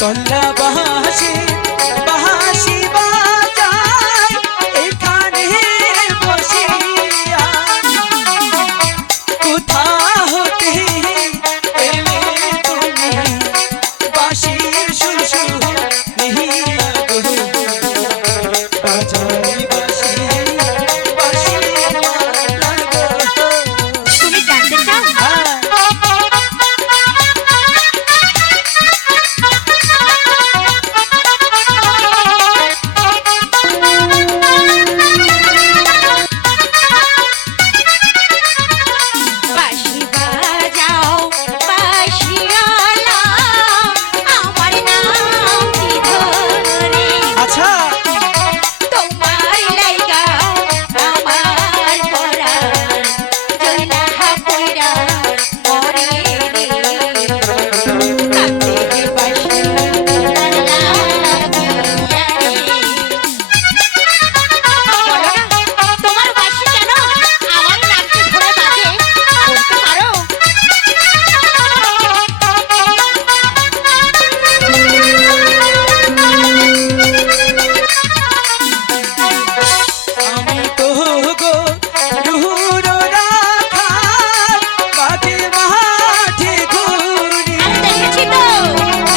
कन्या बहासी